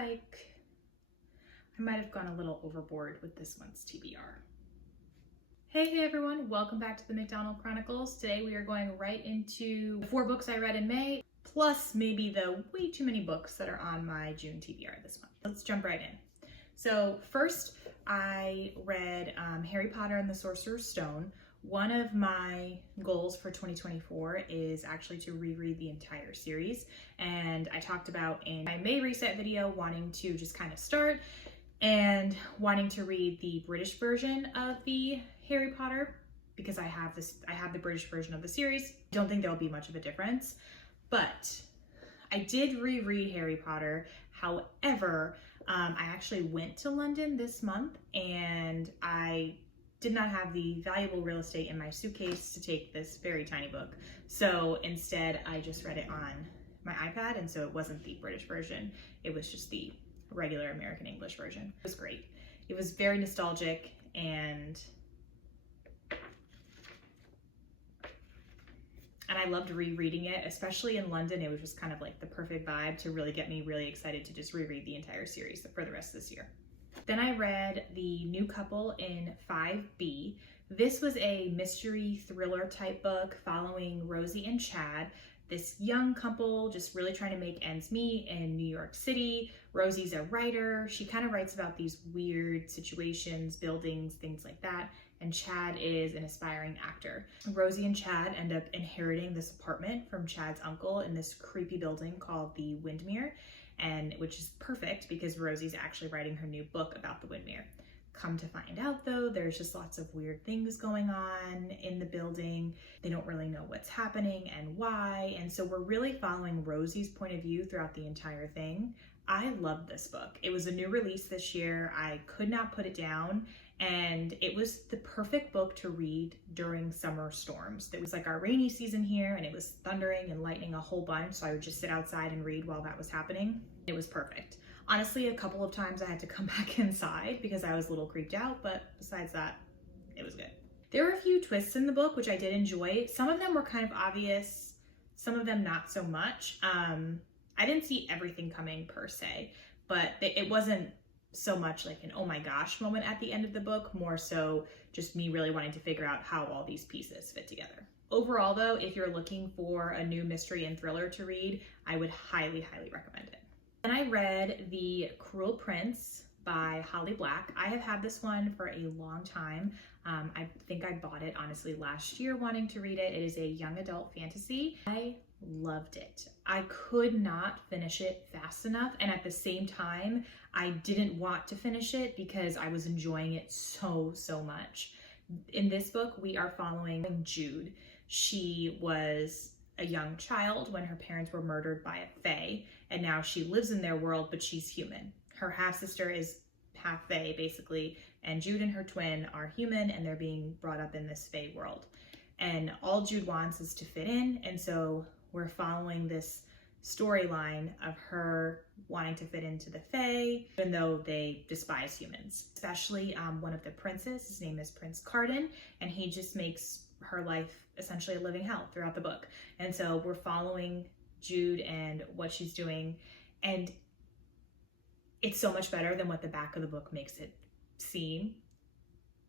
like I might have gone a little overboard with this month's TBR. Hey everyone, welcome back to the McDonald Chronicles. Today we are going right into 4 books I read in May, plus maybe the way too many books that are on my June TBR this month. Let's jump right in. So first, I read Harry Potter and the Sorcerer's Stone. One of my goals for 2024 is actually to reread the entire series. And I talked about in my May reset video wanting to just kind of start and wanting to read the British version of the Harry Potter because I have the British version of the series. Don't think there'll be much of a difference, but I did reread Harry Potter. However, I actually went to London this month and I did not have the valuable real estate in my suitcase to take this very tiny book. So instead, I just read it on my iPad, and so it wasn't the British version. It was just the regular American English version. It was great. It was very nostalgic, and I loved rereading it, especially in London. It was just kind of like the perfect vibe to really get me really excited to just reread the entire series for the rest of this year. Then I read The New Couple in 5B. This was a mystery thriller type book following Rosie and Chad, this young couple just really trying to make ends meet in New York City. Rosie's a writer. She kind of writes about these weird situations, buildings, things like that. And Chad is an aspiring actor. Rosie and Chad end up inheriting this apartment from Chad's uncle in this creepy building called the Windmere, and which is perfect because Rosie's actually writing her new book about the Windmere. Come to find out though, there's just lots of weird things going on in the building. They don't really know what's happening and why. And so we're really following Rosie's point of view throughout the entire thing. I love this book. It was a new release this year. I could not put it down. And it was the perfect book to read during summer storms. It was like our rainy season here and it was thundering and lightning a whole bunch. So I would just sit outside and read while that was happening. It was perfect. Honestly, a couple of times I had to come back inside because I was a little creeped out, but besides that, it was good. There were a few twists in the book, which I did enjoy. Some of them were kind of obvious, some of them not so much. I didn't see everything coming per se, but it wasn't so much like an oh my gosh moment at the end of the book, more so just me really wanting to figure out how all these pieces fit together. Overall though, if you're looking for a new mystery and thriller to read, I would highly, highly recommend it. Then I read The Cruel Prince by Holly Black. I have had this one for a long time. I think I bought it honestly last year wanting to read it. It is a young adult fantasy. I loved it. I could not finish it fast enough, and at the same time I didn't want to finish it because I was enjoying it so much. In this book we are following Jude. She was a young child when her parents were murdered by a fae, and now she lives in their world, but she's human. Her half-sister is half fae basically, and Jude and her twin are human, and they're being brought up in this fae world. And all Jude wants is to fit in, and so we're following this storyline of her wanting to fit into the fae, even though they despise humans. Especially one of the princes, his name is Prince Carden, and he just makes her life essentially a living hell throughout the book. And so we're following Jude and what she's doing, and it's so much better than what the back of the book makes it seem.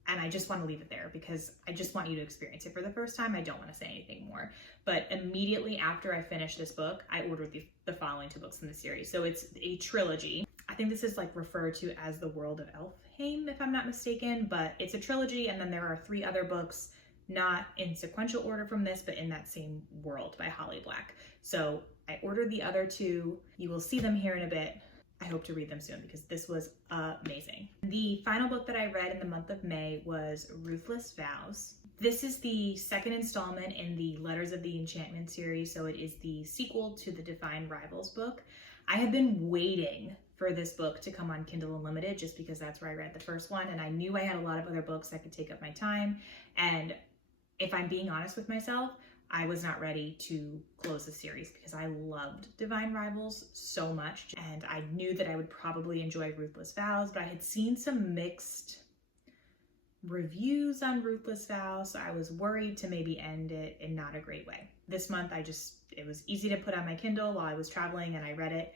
And I just want to leave it there because I just want you to experience it for the first time. I don't want to say anything more. But immediately after I finished this book, I ordered the following 2 books in the series. So it's a trilogy. I think this is like referred to as the World of Elfhame, if I'm not mistaken, but it's a trilogy. And then there are 3 other books, not in sequential order from this, but in that same world by Holly Black. So I ordered the other 2. You will see them here in a bit. I hope to read them soon because this was amazing. The final book that I read in the month of May was Ruthless Vows. This is the second installment in the Letters of the Enchantment series, so it is the sequel to the Divine Rivals book. I have been waiting for this book to come on Kindle Unlimited just because that's where I read the first one, and I knew I had a lot of other books that could take up my time. And if I'm being honest with myself, I was not ready to close the series because I loved Divine Rivals so much, and I knew that I would probably enjoy Ruthless Vows, but I had seen some mixed reviews on Ruthless Vows, so I was worried to maybe end it in not a great way. This month, it was easy to put on my Kindle while I was traveling, and I read it,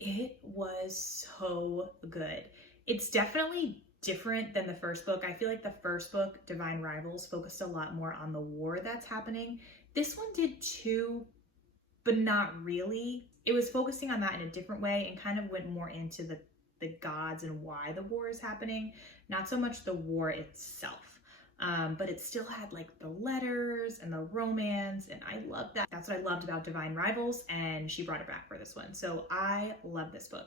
It was so good. It's definitely different than the first book. I feel like the first book, Divine Rivals, focused a lot more on the war that's happening. This one did too, but not really. It was focusing on that in a different way and kind of went more into the gods and why the war is happening, not so much the war itself. But it still had like the letters and the romance, and I loved that. That's what I loved about Divine Rivals, and she brought it back for this one. So I love this book.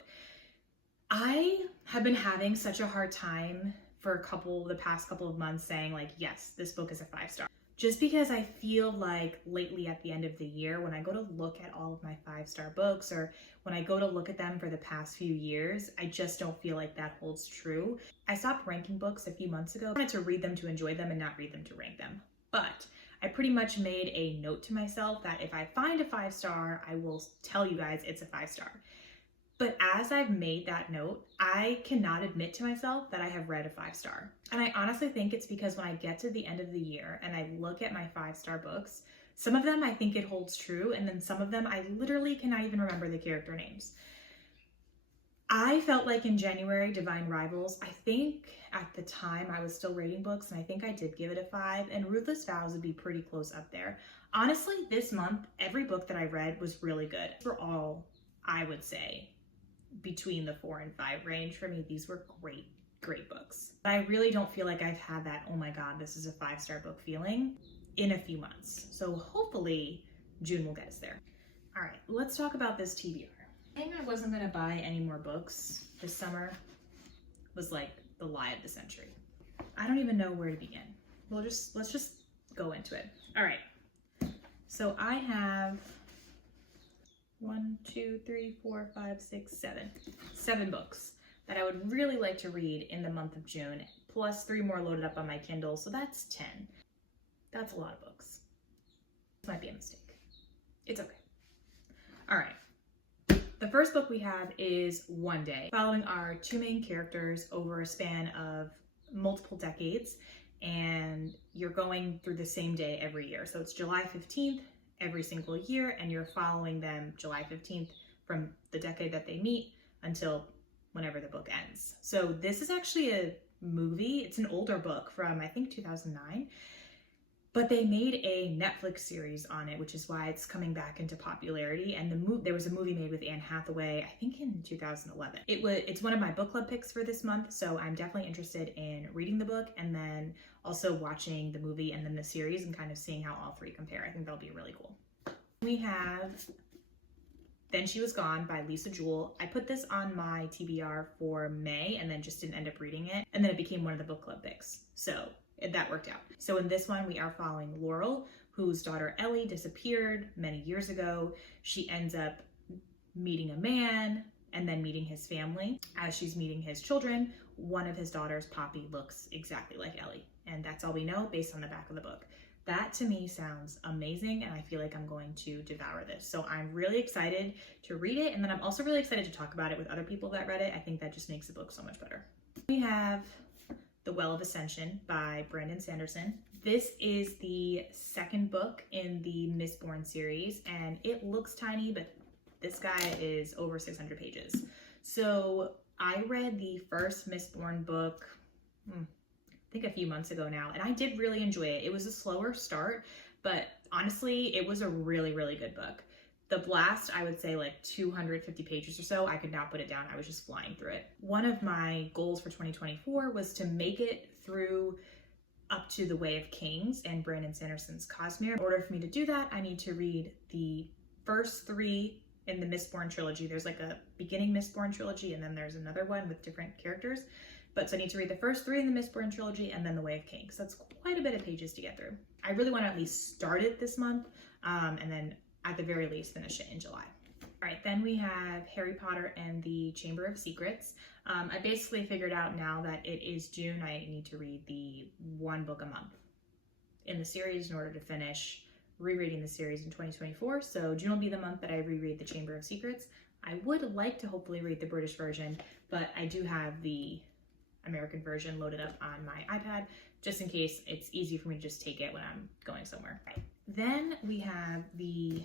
I have been having such a hard time for the past couple of months saying like, yes, this book is a 5-star. Just because I feel like lately at the end of the year, when I go to look at all of my 5-star books, or when I go to look at them for the past few years, I just don't feel like that holds true. I stopped ranking books a few months ago. I wanted to read them to enjoy them and not read them to rank them. But I pretty much made a note to myself that if I find a 5-star, I will tell you guys it's a 5-star. But as I've made that note, I cannot admit to myself that I have read a 5-star. And I honestly think it's because when I get to the end of the year and I look at my 5-star books, some of them I think it holds true, and then some of them I literally cannot even remember the character names. I felt like in January, Divine Rivals, I think at the time I was still rating books, and I think I did give it a 5, and Ruthless Vows would be pretty close up there. Honestly, this month, every book that I read was really good. For all, I would say, between the 4 and 5 range for me, these were great books. But I really don't feel like I've had that, oh my God, this is a 5-star book feeling in a few months. So hopefully June will get us there. All right, let's talk about this TBR. Saying I wasn't gonna buy any more books this summer was like the lie of the century. I don't even know where to begin. Let's just go into it. All right, so I have 7 books that I would really like to read in the month of June, plus 3 more loaded up on my Kindle, so that's 10. That's a lot of books. This might be a mistake. It's okay. All right. The first book we have is One Day, following our 2 main characters over a span of multiple decades, and you're going through the same day every year. So it's July 15th every single year, and you're following them July 15th from the decade that they meet until whenever the book ends. So this is actually a movie. It's an older book from, I think, 2009, but they made a Netflix series on it, which is why it's coming back into popularity. And there was a movie made with Anne Hathaway, I think in 2011. It's one of my book club picks for this month, so I'm definitely interested in reading the book and then also watching the movie and then the series and kind of seeing how all 3 compare. I think that'll be really cool. We have Then She Was Gone by Lisa Jewell. I put this on my TBR for May and then just didn't end up reading it. And then it became one of the book club picks. So that worked out. So in this one, we are following Laurel, whose daughter Ellie disappeared many years ago. She ends up meeting a man and then meeting his family. As she's meeting his children, one of his daughters, Poppy, looks exactly like Ellie. And that's all we know based on the back of the book. That to me sounds amazing, and I feel like I'm going to devour this. So I'm really excited to read it, and then I'm also really excited to talk about it with other people that read it. I think that just makes the book so much better. We have The Well of Ascension by Brandon Sanderson. This is the 2nd book in the Mistborn series, and it looks tiny, but this guy is over 600 pages. So I read the first Mistborn book, I think a few months ago now, and I did really enjoy it. It was a slower start, but honestly, it was a really good book. The Blast, I would say like 250 pages or so. I could not put it down. I was just flying through it. One of my goals for 2024 was to make it through up to The Way of Kings and Brandon Sanderson's Cosmere. In order for me to do that, I need to read the first 3 in the Mistborn trilogy. There's like a beginning Mistborn trilogy, and then there's another one with different characters. But so I need to read the first 3 in the Mistborn trilogy and then The Way of Kings. That's quite a bit of pages to get through. I really want to at least start it this month, and then at the very least finish it in July. All right, then we have Harry Potter and the Chamber of Secrets. I basically figured out now that it is June, I need to read the 1 book a month in the series in order to finish rereading the series in 2024. So June will be the month that I reread the Chamber of Secrets. I would like to hopefully read the British version, but I do have the American version loaded up on my iPad, just in case it's easy for me to just take it when I'm going somewhere. Right. Then we have the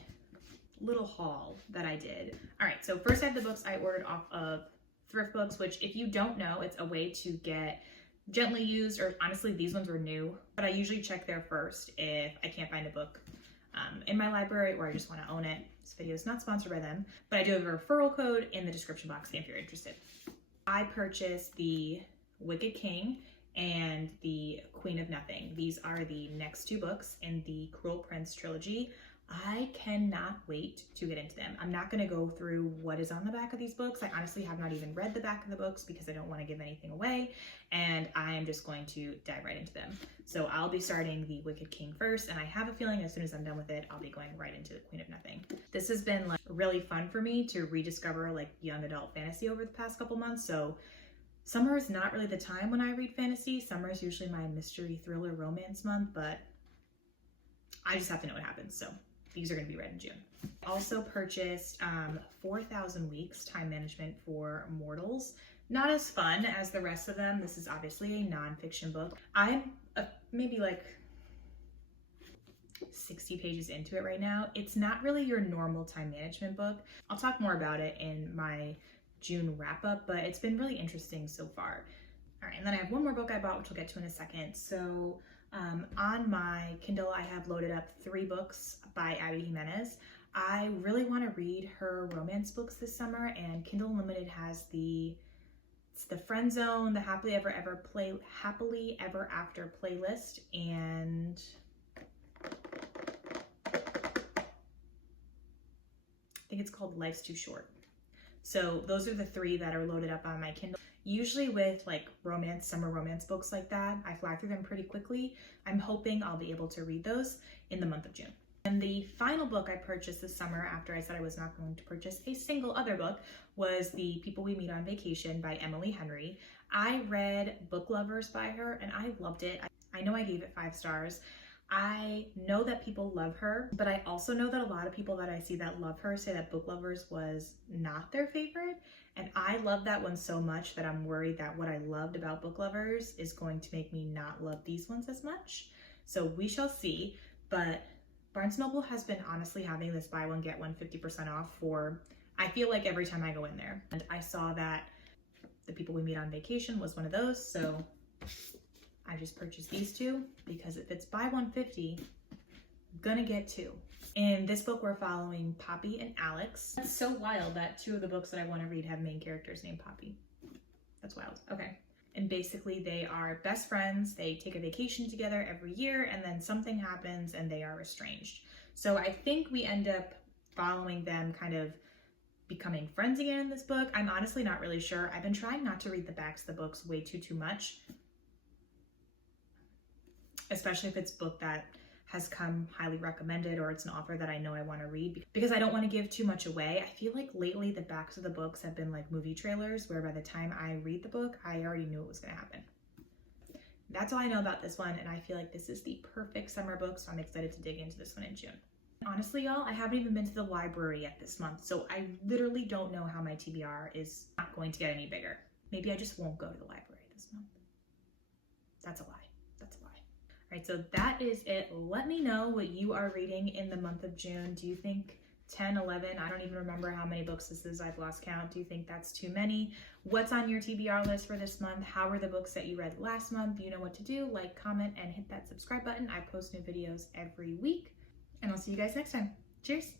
little haul that I did. All right, so first I have the books I ordered off of Thrift Books, which if you don't know, it's a way to get gently used, or honestly, these ones were new, but I usually check there first if I can't find a book in my library or I just want to own it. This video is not sponsored by them, but I do have a referral code in the description box if you're interested. I purchased the Wicked King and the Queen of Nothing. These are the next two books in the Cruel Prince trilogy. I cannot wait to get into them. I'm not going to go through what is on the back of these books. I honestly have not even read the back of the books because I don't want to give anything away, and I am just going to dive right into them. So I'll be starting the Wicked King first, and I have a feeling as soon as I'm done with it, I'll be going right into the Queen of Nothing. This has been like really fun for me to rediscover like young adult fantasy over the past couple months. So summer is not really the time when I read fantasy. Summer is usually my mystery thriller romance month, but I just have to know what happens. So these are going to be read in June. I also purchased 4,000 Weeks Time Management for Mortals. Not as fun as the rest of them. This is obviously a nonfiction book. I'm maybe like 60 pages into it right now. It's not really your normal time management book. I'll talk more about it in my June wrap up, but it's been really interesting so far. All right, and then I have one more book I bought, which we'll get to in a second. So on my Kindle, I have loaded up 3 books by Abby Jimenez. I really want to read her romance books this summer, and Kindle Unlimited has the Friend Zone, the Happily Ever After playlist, and I think it's called Life's Too Short. So those are the 3 that are loaded up on my Kindle. Usually with like summer romance books like that, I fly through them pretty quickly. I'm hoping I'll be able to read those in the month of June. And the final book I purchased this summer, after I said I was not going to purchase a single other book, was The People We Meet on Vacation by Emily Henry. I read Book Lovers by her and I loved it. I know I gave it 5 stars. I know that people love her, but I also know that a lot of people that I see that love her say that Book Lovers was not their favorite. And I love that one so much that I'm worried that what I loved about Book Lovers is going to make me not love these ones as much. So we shall see. But Barnes & Noble has been honestly having this buy one, get one 50% off for, I feel like every time I go in there. And I saw that The People We Meet on Vacation was one of those. So I just purchased these 2 because if it's buy 150, I'm gonna get 2. In this book, we're following Poppy and Alex. It's so wild that 2 of the books that I want to read have main characters named Poppy. That's wild. Okay. And basically they are best friends. They take a vacation together every year and then something happens and they are estranged. So I think we end up following them kind of becoming friends again in this book. I'm honestly not really sure. I've been trying not to read the backs of the books way too much, especially if it's a book that has come highly recommended or it's an author that I know I want to read, because I don't want to give too much away. I feel like lately the backs of the books have been like movie trailers where by the time I read the book, I already knew it was going to happen. That's all I know about this one, and I feel like this is the perfect summer book, so I'm excited to dig into this one in June. Honestly, y'all, I haven't even been to the library yet this month, so I literally don't know how my TBR is not going to get any bigger. Maybe I just won't go to the library this month. That's a lie. That's a lie. All right, so that is it. Let me know what you are reading in the month of June. Do you think 10, 11, I don't even remember how many books this is, I've lost count. Do you think that's too many? What's on your TBR list for this month? How were the books that you read last month? You know what to do. Like, comment, and hit that subscribe button. I post new videos every week, and I'll see you guys next time. Cheers.